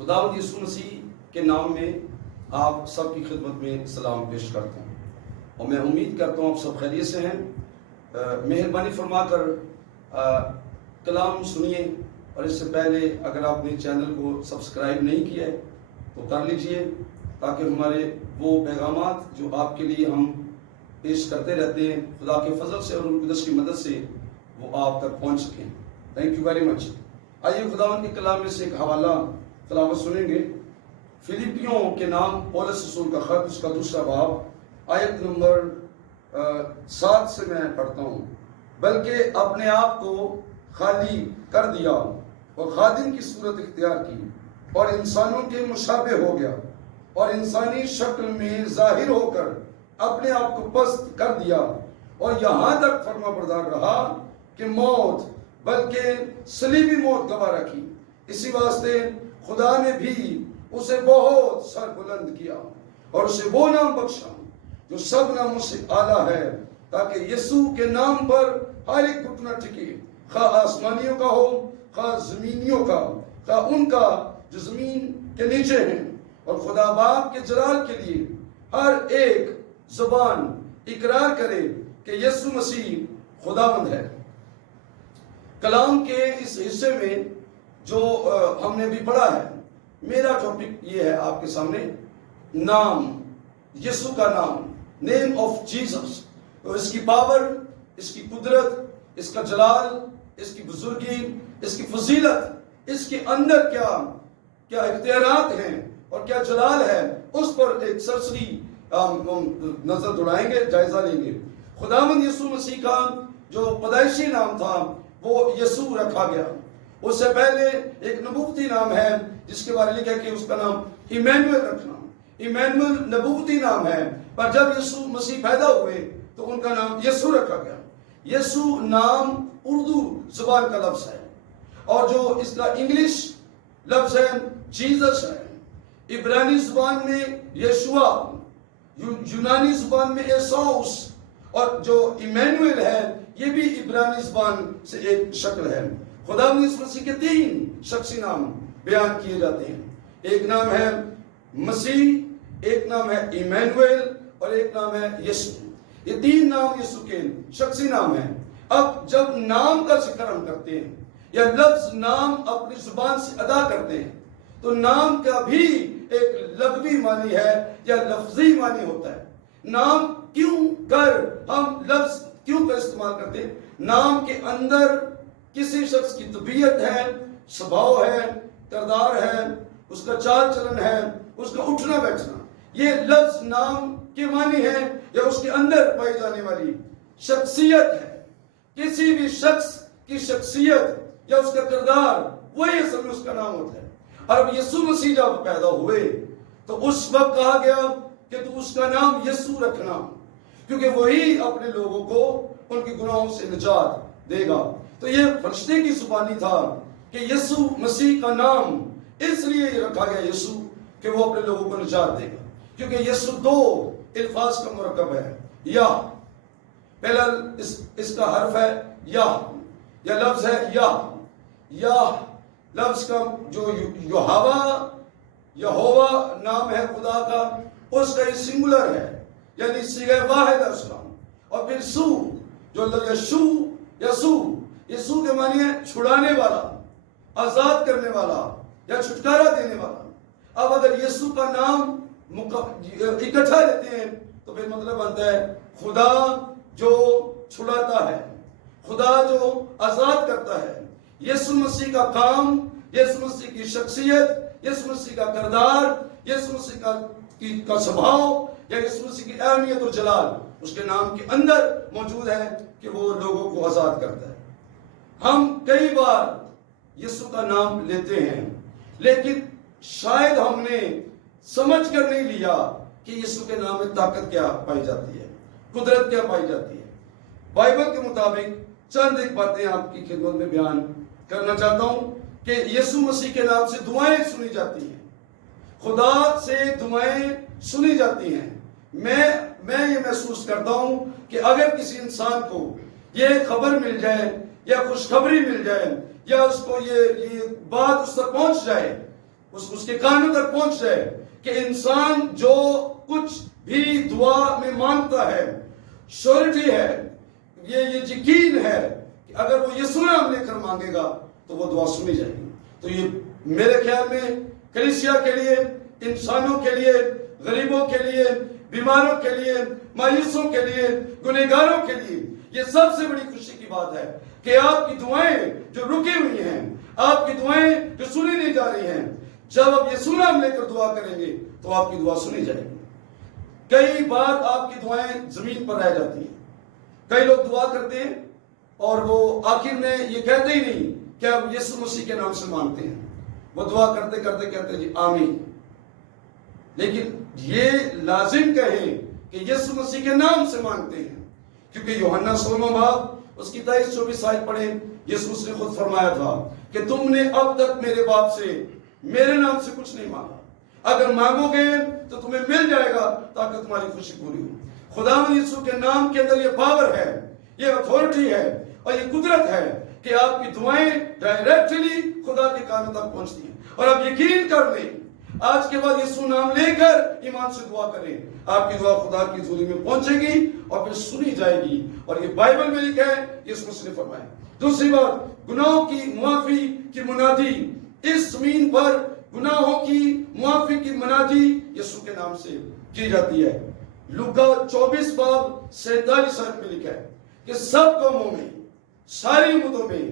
خداوند یسوع مسیح کے نام میں آپ سب کی خدمت میں سلام پیش کرتا ہوں اور میں امید کرتا ہوں آپ سب خیریت سے ہیں۔ مہربانی فرما کر کلام سنیے، اور اس سے پہلے اگر آپ نے چینل کو سبسکرائب نہیں کیا ہے تو کر لیجئے، تاکہ ہمارے وہ پیغامات جو آپ کے لیے ہم پیش کرتے رہتے ہیں خدا کے فضل سے اور روح القدس کی مدد سے وہ آپ تک پہنچ سکیں۔ Thank you very much. آئیے خداوند کے کلام میں سے ایک حوالہ تلاوت سنیں گے۔ فلپیوں کے نام پولس رسول کا خط، اس کا دوسرا باب، آیت نمبر 7 سے میں پڑھتا ہوں۔ بلکہ اپنے آپ کو خالی کر دیا اور خادم کی صورت اختیار کی، اور انسانوں کے مشابہ ہو گیا، اور انسانی شکل میں ظاہر ہو کر اپنے آپ کو پست کر دیا، اور یہاں تک فرما بردار رہا کہ موت، بلکہ صلیبی موت گوارا کی۔ اسی واسطے خدا نے بھی اسے بہت سر بلند کیا اور اسے وہ نام بخشا جو سب ناموں سے اعلیٰ ہے، تاکہ یسوع کے نام پر ہر ایک گھٹنا ٹکے، خواہ آسمانیوں کا ہو، خواہ زمینیوں کا، خواہ ان کا جو زمین کے نیچے ہیں، اور خدا باپ کے جلال کے لیے ہر ایک زبان اقرار کرے کہ یسوع مسیح خداوند ہے۔ کلام کے اس حصے میں جو ہم نے بھی پڑھا ہے، میرا ٹاپک یہ ہے آپ کے سامنے، نام، یسوع کا نام، نیم آف جیسس۔ تو اس کی پاور، اس کی قدرت، اس کا جلال، اس کی بزرگی، اس کی فضیلت، اس کے اندر کیا اختیارات ہیں اور کیا جلال ہے، اس پر ایک سرسری نظر دوڑائیں گے، جائزہ لیں گے۔ خداوند یسوع مسیح کا جو پیدائشی نام تھا وہ یسوع رکھا گیا۔ اس سے پہلے ایک نبوتی نام ہے جس کے بارے میں لکھا ہے کہ اس کا نام ایمینویل رکھنا۔ ایمینویل نبوتی نام ہے، پر جب یسوع مسیح پیدا ہوئے تو ان کا نام یسوع رکھا گیا۔ یسوع نام اردو زبان کا لفظ ہے، اور جو اس کا انگلش لفظ ہے جیزس ہے۔ عبرانی زبان میں یشوع، یونانی زبان میں ایسوس، اور جو ایمینویل ہے یہ بھی عبرانی زبان سے ایک شکل ہے۔ خداوند یسوع مسیح کے 3 شخصی نام بیان کیے جاتے ہیں۔ ایک نام ہے مسیح، ایک نام ہے ایمینویل، اور ایک نام ہے یسوع۔ یہ 3 نام یسوع کے شخصی نام ہیں۔ اب جب نام کا ذکر ہم کرتے ہیں یا لفظ نام اپنی زبان سے ادا کرتے ہیں تو نام کا بھی ایک لغوی معنی ہے یا لفظی معنی ہوتا ہے۔ نام کیوں کر ہم لفظ کیوں کر استعمال کرتے ہیں؟ نام کے اندر کسی شخص کی طبیعت ہے، سبھاؤ ہے، کردار ہے، اس کا چال چلن ہے، اس کا اٹھنا بیٹھنا، یہ لفظ نام کے معنی ہے یا اس کے اندر پائی جانے والی شخصیت ہے۔ کسی بھی شخص کی شخصیت یا اس کا کردار وہی اصل میں اس کا نام ہوتا ہے۔ اور اب یسوع مسیح جب پیدا ہوئے تو اس وقت کہا گیا کہ تو اس کا نام یسوع رکھنا، کیونکہ وہی اپنے لوگوں کو ان کے گناہوں سے نجات دے گا۔ تو یہ فرشتے کی زبانی تھا کہ یسوع مسیح کا نام اس لیے رکھا گیا یسوع کہ وہ اپنے لوگوں کو نجات دے گا، کیونکہ یسوع 2 الفاظ کا مرکب ہے۔ یا پہلا اس کا حرف ہے یا لفظ ہے یا لفظ کا جو یہوہ نام ہے خدا کا، اس کا یہ سنگولر ہے، یعنی صیغہ واحد ہے اس کا۔ اور پھر سو جو یسوع کے معنی ہے چھڑانے والا، آزاد کرنے والا یا چھٹکارا دینے والا۔ اب اگر یسوع کا نام اکٹھا لیتے ہیں تو پھر مطلب بنتا ہے خدا جو چھڑاتا ہے، خدا جو آزاد کرتا ہے۔ یسوع مسیح کا کام، یسوع مسیح کی شخصیت، یسوع مسیح کا کردار، یسوع مسیح کا سبھاؤ یا یسوع مسیح کی اہمیت اور جلال اس کے نام کے اندر موجود ہے کہ وہ لوگوں کو آزاد کرتا ہے۔ ہم کئی بار یسوع کا نام لیتے ہیں، لیکن شاید ہم نے سمجھ کر نہیں لیا کہ یسوع کے نام میں طاقت کیا پائی جاتی ہے، قدرت کیا پائی جاتی ہے۔ بائبل کے مطابق چند ایک باتیں آپ کی خدمت میں بیان کرنا چاہتا ہوں کہ یسوع مسیح کے نام سے دعائیں سنی جاتی ہیں، خدا سے دعائیں سنی جاتی ہیں۔ میں یہ محسوس کرتا ہوں کہ اگر کسی انسان کو یہ خبر مل جائے یا خوشخبری مل جائے یا اس کو یہ بات اس تک پہنچ جائے اس کے کانوں تک پہنچ جائے کہ انسان جو کچھ بھی دعا میں مانگتا ہے، شورٹی ہے، یہ یقین ہے کہ اگر وہ یسوع نام لے کر مانگے گا تو وہ دعا سنی جائے گی۔ تو یہ میرے خیال میں کلیسیا کے لیے، انسانوں کے لیے، غریبوں کے لیے، بیماروں کے لیے، مایوسوں کے لیے، گنہگاروں کے لیے یہ سب سے بڑی خوشی کی بات ہے کہ آپ کی دعائیں جو رکی ہوئی ہیں، آپ کی دعائیں جو سنی نہیں جا رہی ہیں، جب آپ یسوع نام لے کر دعا کریں گے تو آپ کی دعا سنی جائے گی۔ کئی بار آپ کی دعائیں زمین پر رہ جاتی ہیں، کئی لوگ دعا کرتے ہیں اور وہ آخر میں یہ کہتے ہی نہیں کہ آپ یسوع مسیح کے نام سے مانگتے ہیں، وہ دعا کرتے کرتے کہتے ہیں جی آمین، لیکن یہ لازم کہیں کہ یسوع مسیح کے نام سے مانگتے ہیں، کیونکہ یوحنا 16 باب اس کی 23-24 آیت پڑھیں، یسوع نے خود فرمایا تھا کہ تم نے اب تک میرے باپ سے میرے نام سے کچھ نہیں مانگا، اگر مانگو گے تو تمہیں مل جائے گا تاکہ تمہاری خوشی پوری ہو۔ خداوند یسوع کے نام کے اندر یہ پاور ہے، یہ اتھارٹی ہے اور یہ قدرت ہے کہ آپ کی دعائیں ڈائریکٹلی خدا کے کانوں تک پہنچتی ہیں۔ اور آپ یقین کر لیں، آج کے بعد یسوع نام لے کر ایمان سے دعا کریں، آپ کی دعا خدا کی حضوری میں پہنچے گی اور پھر سنی جائے گی، اور یہ بائبل میں لکھا ہے، یسوع مسیح نے فرمایا۔ دوسری بات، گناہوں کی معافی کی منادی، اس زمین پر گناہوں کی معافی کی منادی یسوع کے نام سے کی جاتی ہے۔ لوکا 24 باب 47 آیت میں لکھا ہے کہ سب قوموں میں، ساری امتوں میں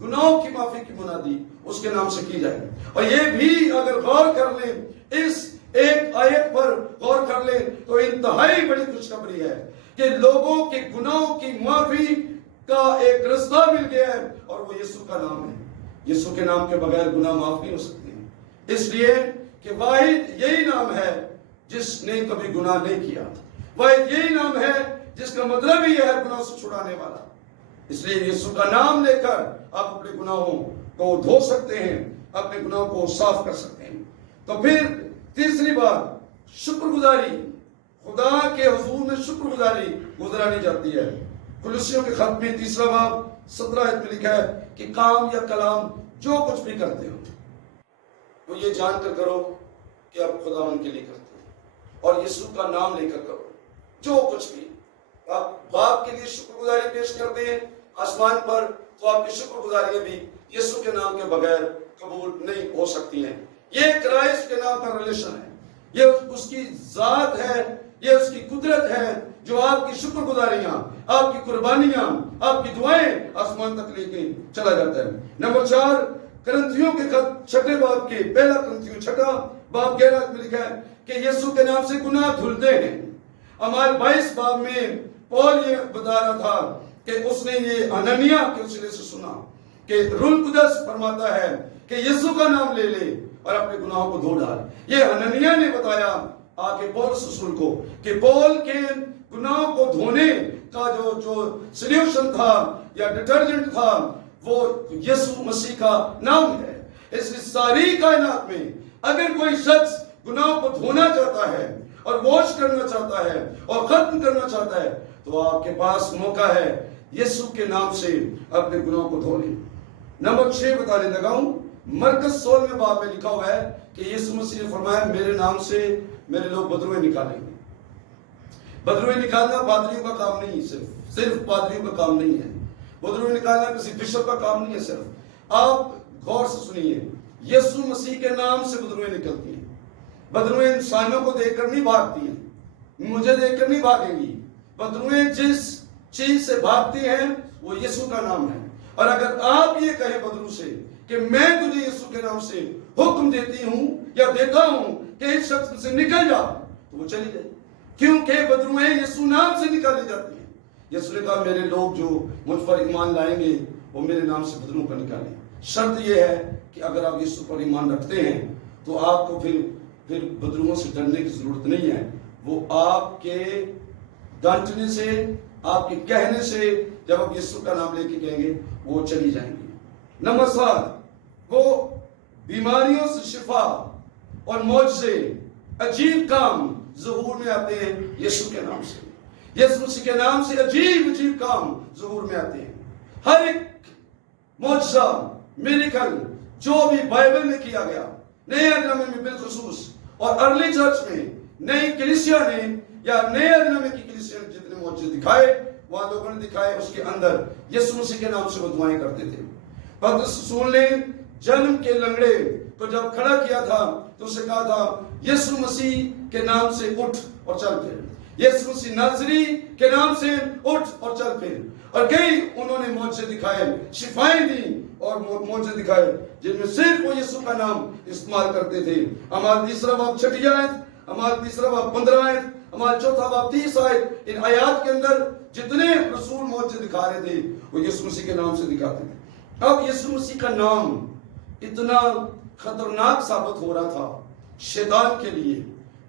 گناہوں کی معافی کی منادی اس کے نام سے کی جائے۔ اور یہ بھی اگر غور کر لیں، اس ایک آیت پر غور کر لیں تو انتہائی بڑی خوشخبری ہے کہ لوگوں کے گناہوں کی معافی کا ایک رستہ مل گیا ہے، اور وہ یسوع کا نام ہے۔ یسوع کے نام کے بغیر گناہ معاف نہیں ہو سکتے، اس لیے کہ واحد یہی نام ہے جس نے کبھی گناہ نہیں کیا، واحد یہی نام ہے جس کا مطلب ہی ہے گناہ سے چھڑانے والا۔ اس لیے یسوع کا نام لے کر آپ اپنے گناہوں کو دھو سکتے ہیں، اپنے گناہوں کو صاف کر سکتے ہیں۔ تو پھر تیسری بات، شکر گزاری، خدا کے حضور میں شکر گزاری گزرانی جاتی ہے۔ کولوسیوں کے خط میں 3 باب 17 آیت میں لکھا ہے کہ کام یا کلام جو کچھ بھی کرتے ہو وہ یہ جان کر کرو کہ آپ خداوند کے لیے کرتے ہیں، اور یسوع کا نام لے کر کرو۔ جو کچھ بھی آپ باپ کے لیے شکر گزاری پیش کرتے ہیں آسمان پر، تو آپ کی شکر گزاریاں بھی یسوع کے نام کے بغیر قبول نہیں ہو سکتی ہیں۔ یہ کرائسٹ کے نام کا ریلیشن ہے، یہ اس کی ذات ہے، یہ اس کی قدرت ہے جو آپ کی شکر گزاریاں، آپ کی قربانیاں، آپ کی دعائیں آسمان تک لے کے چلا جاتا ہے۔ نمبر 4، کرنتھیوں کے خط 6 باب کے 1 کرنتھیوں 6 باب 11 میں لکھا ہے کہ یسوع کے نام سے گناہ دھلتے ہیں۔ اعمال 22 باب میں پول یہ بتا رہا تھا کہ اس نے یہ ہننیہ کے وسیلے سے سنا کہ روح القدس فرماتا ہے کہ یسوع کا نام لے لے اور اپنے گناہوں کو دھو ڈال۔ یہ ہننیہ نے بتایا آگے پولس رسول کو کہ پول کے گناہوں کو دھونے کا جو سلیوشن تھا یا ڈٹرجنٹ تھا وہ یسوع مسیح کا نام ہے۔ اس لیے ساری کائنات میں اگر کوئی شخص گناہوں کو دھونا چاہتا ہے اور واش کرنا چاہتا ہے اور ختم کرنا چاہتا ہے تو آپ کے پاس موقع ہے، یسوع کے نام سے اپنے گناہوں کو دھو لیں۔ نمبر 6 بتانے لگا ہوں، مرکز 16 باب میں لکھا ہوا ہے کہ یسوع مسیح نے فرمایا میرے نام سے میرے لوگ بدرویں نکالیں گے۔ بدرویں نکالنا پادریوں کا کام نہیں، صرف پادریوں کا کام نہیں ہے۔ بدرویں نکالنا کسی بشپ کا کام نہیں ہے۔ صرف آپ غور سے سنیے، یسوع مسیح کے نام سے بدرویں نکلتی ہیں۔ بدرویں انسانوں کو دیکھ کر نہیں بھاگتی ہیں، مجھے دیکھ کر نہیں بھاگیں گی۔ بدرویں جس چیز سے بھاگتی ہیں وہ یسوع کا نام ہے۔ اور اگر آپ یہ کہیں بدرو سے کہ میں تجھے یسوع کے نام سے حکم دیتی ہوں یا دیتا ہوں کہ اس شخص سے نکل جا، تو وہ چلی جائے، کیونکہ بدرویں یسوع نام سے نکالی جاتی ہیں۔ یسوع نے کہا میرے لوگ جو مجھ پر ایمان لائیں گے وہ میرے نام سے بدروں کو نکالیں۔ شرط یہ ہے کہ اگر آپ یسوع پر ایمان رکھتے ہیں تو آپ کو پھر بدروؤں سے ڈرنے کی ضرورت نہیں ہے۔ وہ آپ کے ڈانٹنے سے، آپ کے کہنے سے، جب آپ یسوع کا نام لے کے کہیں گے وہ چلی جائیں گی۔ نمبر 7، وہ بیماریوں سے شفا اور معجزے، عجیب کام ظہور میں آتے ہیں یسوع کے نام سے۔ یسوع مسیح کے نام سے عجیب کام ظہور میں آتے ہیں۔ ہر ایک معجزہ، میریکل جو بھی بائبل میں کیا گیا، نئے عہد نامے میں بالخصوص اور ارلی چرچ میں نئی کلیسیا نے یا نئے عہد نامے کی کلیسیا نے جتنے معجزے دکھائے وہاں لوگوں نے دکھائے اس کے اندر یسوع مسیح کے نام سے وہ دعائیں کرتے تھے. پترس رسول نے جنم کے لنگڑے کو جب کھڑا کیا تھا تو اسے کہا تھا یسوع مسیح کے نام سے اٹھ اور چل پھر, یسوع مسیح ناصری کے نام سے اٹھ اور چل پھر. اور کئی انہوں نے معجزے دکھائے, شفائیں دی اور معجزے دکھائے جن میں صرف وہ یسوع کا نام استعمال کرتے تھے. ہمارا تیسرا باب 6 آیت, ہمارا تیسرا باب 15 آیت, ہمارا چوتھا باب 30 آیت, ان آیات کے اندر جتنے رسول معجزے دکھا رہے تھے وہ یسوع مسیح کے نام سے دکھاتے تھے. اب یسوع مسیح کا نام اتنا خطرناک ثابت ہو رہا تھا شیطان کے لیے,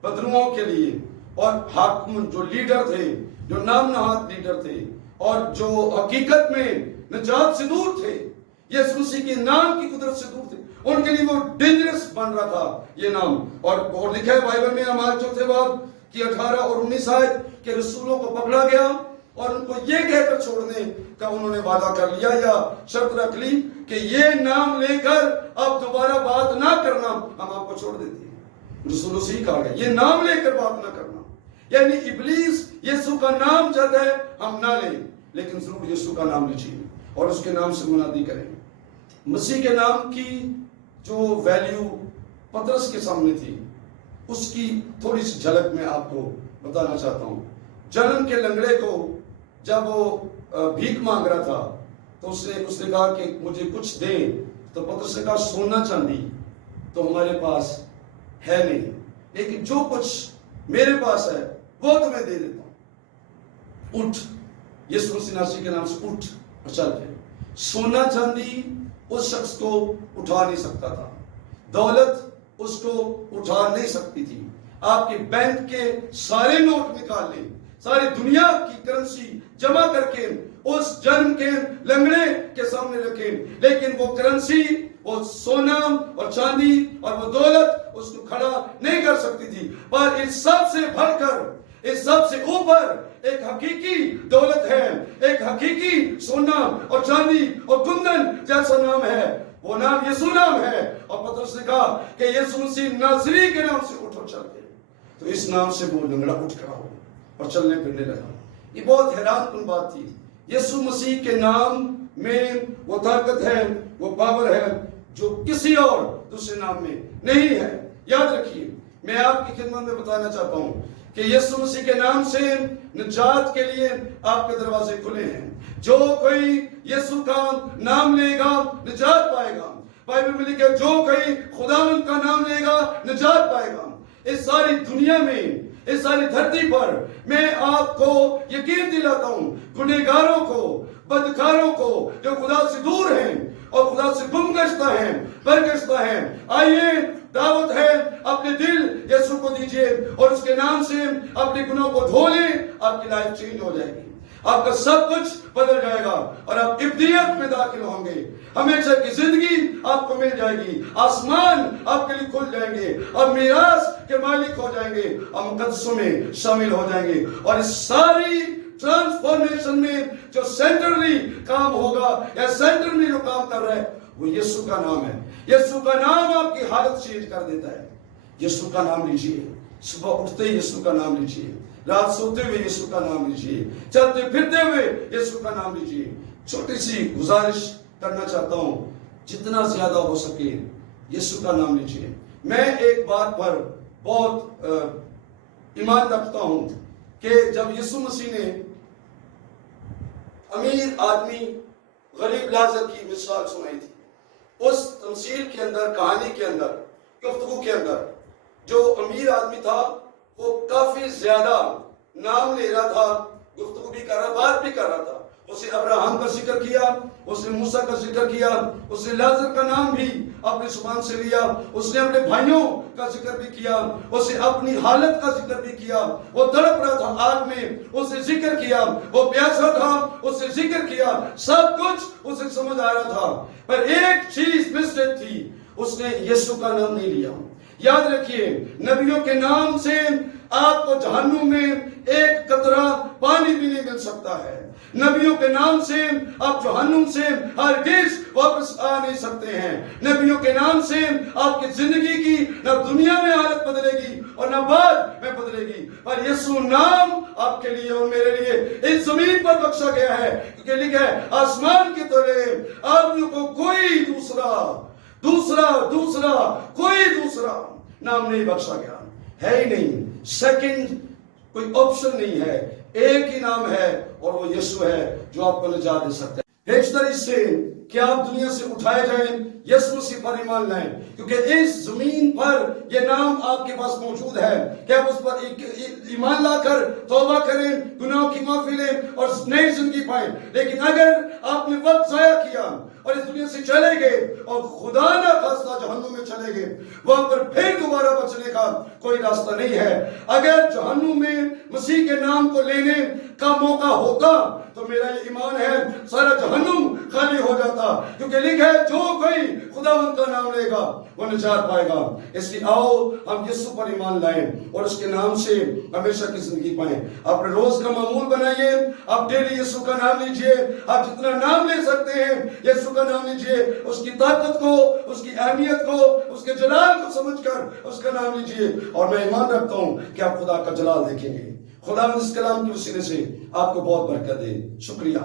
بدلوؤں کے لیے, اور حاکم جو لیڈر تھے, جو نام نہاد لیڈر تھے اور جو حقیقت میں نجات سے دور تھے, یسوع مسیح کے نام کی قدرت سے دور تھے, ان کے لیے وہ ڈینجرس بن رہا تھا یہ نام. اور لکھا ہے بائبل میں ہمارے چوتھے باب کی 18 اور 19 آیت کہ رسولوں کو پکڑا گیا اور ان کو یہ کہہ کر چھوڑنے کا انہوں نے وعدہ کر لیا یا شرط رکھ لی کہ یہ نام لے کر اب دوبارہ بات نہ کرنا, ہم آپ کو چھوڑ دیتے ہیں. رسولوں سے ہی کہا گیا یہ نام لے کر بات نہ کرنا, یعنی ابلیس یسوع کا نام چاہتا ہے ہم نہ لیں, لیکن ضرور یسوع کا نام لیجیے اور اس کے نام سے منادی کریں. مسیح کے نام کی جو ویلیو پطرس کے سامنے تھی اس کی تھوڑی سی جھلک میں آپ کو بتانا چاہتا ہوں. جنم کے لنگڑے کو جب وہ بھیک مانگ رہا تھا تو اس نے کہا کہ مجھے کچھ دیں, تو پطرس نے کہا سونا چاندی تو ہمارے پاس ہے نہیں, لیکن جو کچھ میرے پاس ہے وہ تمہیں دے دیتا ہوں. اٹھ, یسوع مسیح ناصری کے نام سے اٹھ اور چل پھر. سونا چاندی اس شخص کو اٹھا نہیں سکتا تھا, دولت اس کو اٹھا نہیں سکتی تھی. آپ کے بینک کے سارے نوٹ نکال لیں, ساری دنیا کی کرنسی جمع کر کے اس جنم کے لنگڑے کے سامنے رکھیں, لیکن وہ کرنسی, وہ سونا اور چاندی اور وہ دولت اس کو کھڑا نہیں کر سکتی تھی. پر اس سب سے بڑھ کر, اس سب سے اوپر ایک حقیقی دولت ہے, ایک حقیقی سونا اور چاندی اور کندن جیسا نام ہے, وہ نام یسوع نام ہے. اور پطرس نے کہا کہ یسوع مسیح ناصری کے نام سے اٹھو چل پھر. تو اس نام سے وہ لنگڑا اٹھ کھڑا ہو اور چلنے پھرنے لگا. یہ بہت حیران کن بات تھی. یسوع مسیح کے نام میں وہ طاقت ہے, وہ پاور ہے جو کسی اور دوسرے نام میں نہیں ہے. یاد رکھیے, میں آپ کی خدمت میں بتانا چاہتا ہوں کہ یسوع مسیح کے نام سے نجات کے لیے آپ کے دروازے کھلے ہیں. جو کوئی یسوع کا نام لے گا نجات پائے گا. بائبل میں لکھا ہے جو کوئی خداوند کا نام لے گا نجات پائے گا. اس ساری دنیا میں, اس ساری دھرتی پر میں آپ کو یقین دلاتا ہوں, گنہگاروں کو, بدکاروں کو جو خدا سے دور ہیں اور خدا سے گم گشتہ ہیں, برگشتہ ہیں, آئیے دعوت ہے, اپنے دل یسوع کو دیجئے اور اس کے نام سے اپنے گناہوں کو دھو لیں. آپ کی لائف چینج ہو جائے گی, آپ کا سب کچھ بدل جائے گا اور آپ ابدیت میں داخل ہوں گے. ہمیشہ کی زندگی آپ کو مل جائے گی, آسمان آپ کے لیے کھل جائیں گے, اور میراث کے مالک ہو جائیں گے, اور مقدسوں میں شامل ہو جائیں گے. اور اس ساری ٹرانسفارمیشن میں جو سینٹرلی کام ہوگا یا سینٹر میں جو کام کر رہا ہے وہ یسوع کا نام ہے. یسوع کا نام آپ کی حالت چینج کر دیتا ہے. یسوع کا نام لیجیے, صبح اٹھتے ہی یسوع کا نام لیجیے, رات سوتے ہوئے یسوع کا نام لیجیے, چلتے پھرتے ہوئے یسوع کا نام لیجیے. چھوٹی سی گزارش کرنا چاہتا ہوں, جتنا زیادہ ہو سکے یسوع کا نام لیجیے. میں ایک بات پر بہت ایمان رکھتا ہوں کہ جب یسوع مسیح نے امیر آدمی غریب لازر کی مثال سنائی تھی, اس تمثیل کے اندر, کہانی کے اندر, گفتگو کے اندر, جو امیر آدمی تھا وہ کافی زیادہ نام لے رہا تھا, گفتگو بھی کر رہا, بات بھی کر رہا تھا. اس نے ابراہم کا ذکر کیا, اس نے موسیٰ کا ذکر کیا, اس نے لازر کا نام بھی اپنی زبان سے لیا, اس نے اپنے بھائیوں کا ذکر بھی کیا, اس نے اپنی حالت کا ذکر بھی کیا. وہ تڑپ رہا تھا آگ میں, اس نے ذکر کیا. وہ پیاسا تھا, اس نے ذکر کیا. سب کچھ اسے سمجھ آ رہا تھا, پر ایک چیز مسٹیک تھی, اس نے یسوع کا نام نہیں لیا. یاد رکھیے, نبیوں کے نام سے آپ کو جہنم میں ایک قطرہ پانی بھی نہیں مل سکتا ہے. نبیوں کے نام سے آپ جہنم سے ہرگز واپس آ نہیں سکتے ہیں. نبیوں کے نام سے آپ کی زندگی کی نہ دنیا میں حالت بدلے گی اور نہ بعد میں بدلے گی. پر یسوع نام آپ کے لیے اور میرے لیے اس زمین پر بخشا گیا ہے، کیونکہ لکھا ہے آسمان کے تلے آدمیوں کو کوئی دوسرا کوئی دوسرا نام نہیں بخشا گیا. ہے ہی نہیں، سیکنڈ کوئی آپشن نہیں ہے، ایک ہی نام ہے اور وہ یسوع ہے جو آپ کو نجات دے سکتا ہے. اس طرح سے کہ آپ دنیا سے اٹھائے جائیں، یسوع مسیح پر ایمان لائیں، کیونکہ اس زمین پر یہ نام آپ کے پاس موجود ہے کہ آپ اس پر ایمان لا کر توبہ کریں، گناہوں کی معافی لیں اور نئی زندگی پائیں. لیکن اگر آپ نے وقت ضائع کیا اور اس دنیا سے چلے گئے اور خدا نہ خواستہ جہنم میں چلے گئے، وہاں پر پھر دوبارہ بچنے کا کوئی راستہ نہیں ہے. اگر جہنم میں مسیح کے نام کو لینے کا موقع ہوتا تو میرا یہ ایمان ہے سارا جہنم خالی ہو جاتا، کیونکہ لکھا ہے جو کوئی خداوند کا نام لے گا وہ نجات پائے گا. اس لیے آؤ ہم یسوع پر ایمان لائیں اور اس کے نام سے ہمیشہ کی زندگی پائیں. اپنے روز کا معمول بنائیے، آپ ڈیلی یسوع کا نام لیجئے، آپ جتنا نام لے سکتے ہیں یسوع کا نام لیجئے. اس کی طاقت کو، اس کی اہمیت کو، اس کے جلال کو سمجھ کر اس کا نام لیجئے، اور میں ایمان رکھتا ہوں کہ آپ خدا کا جلال دیکھیں گے. خدا اس کلام کے وسیلے سے آپ کو بہت برکت دے. شکریہ.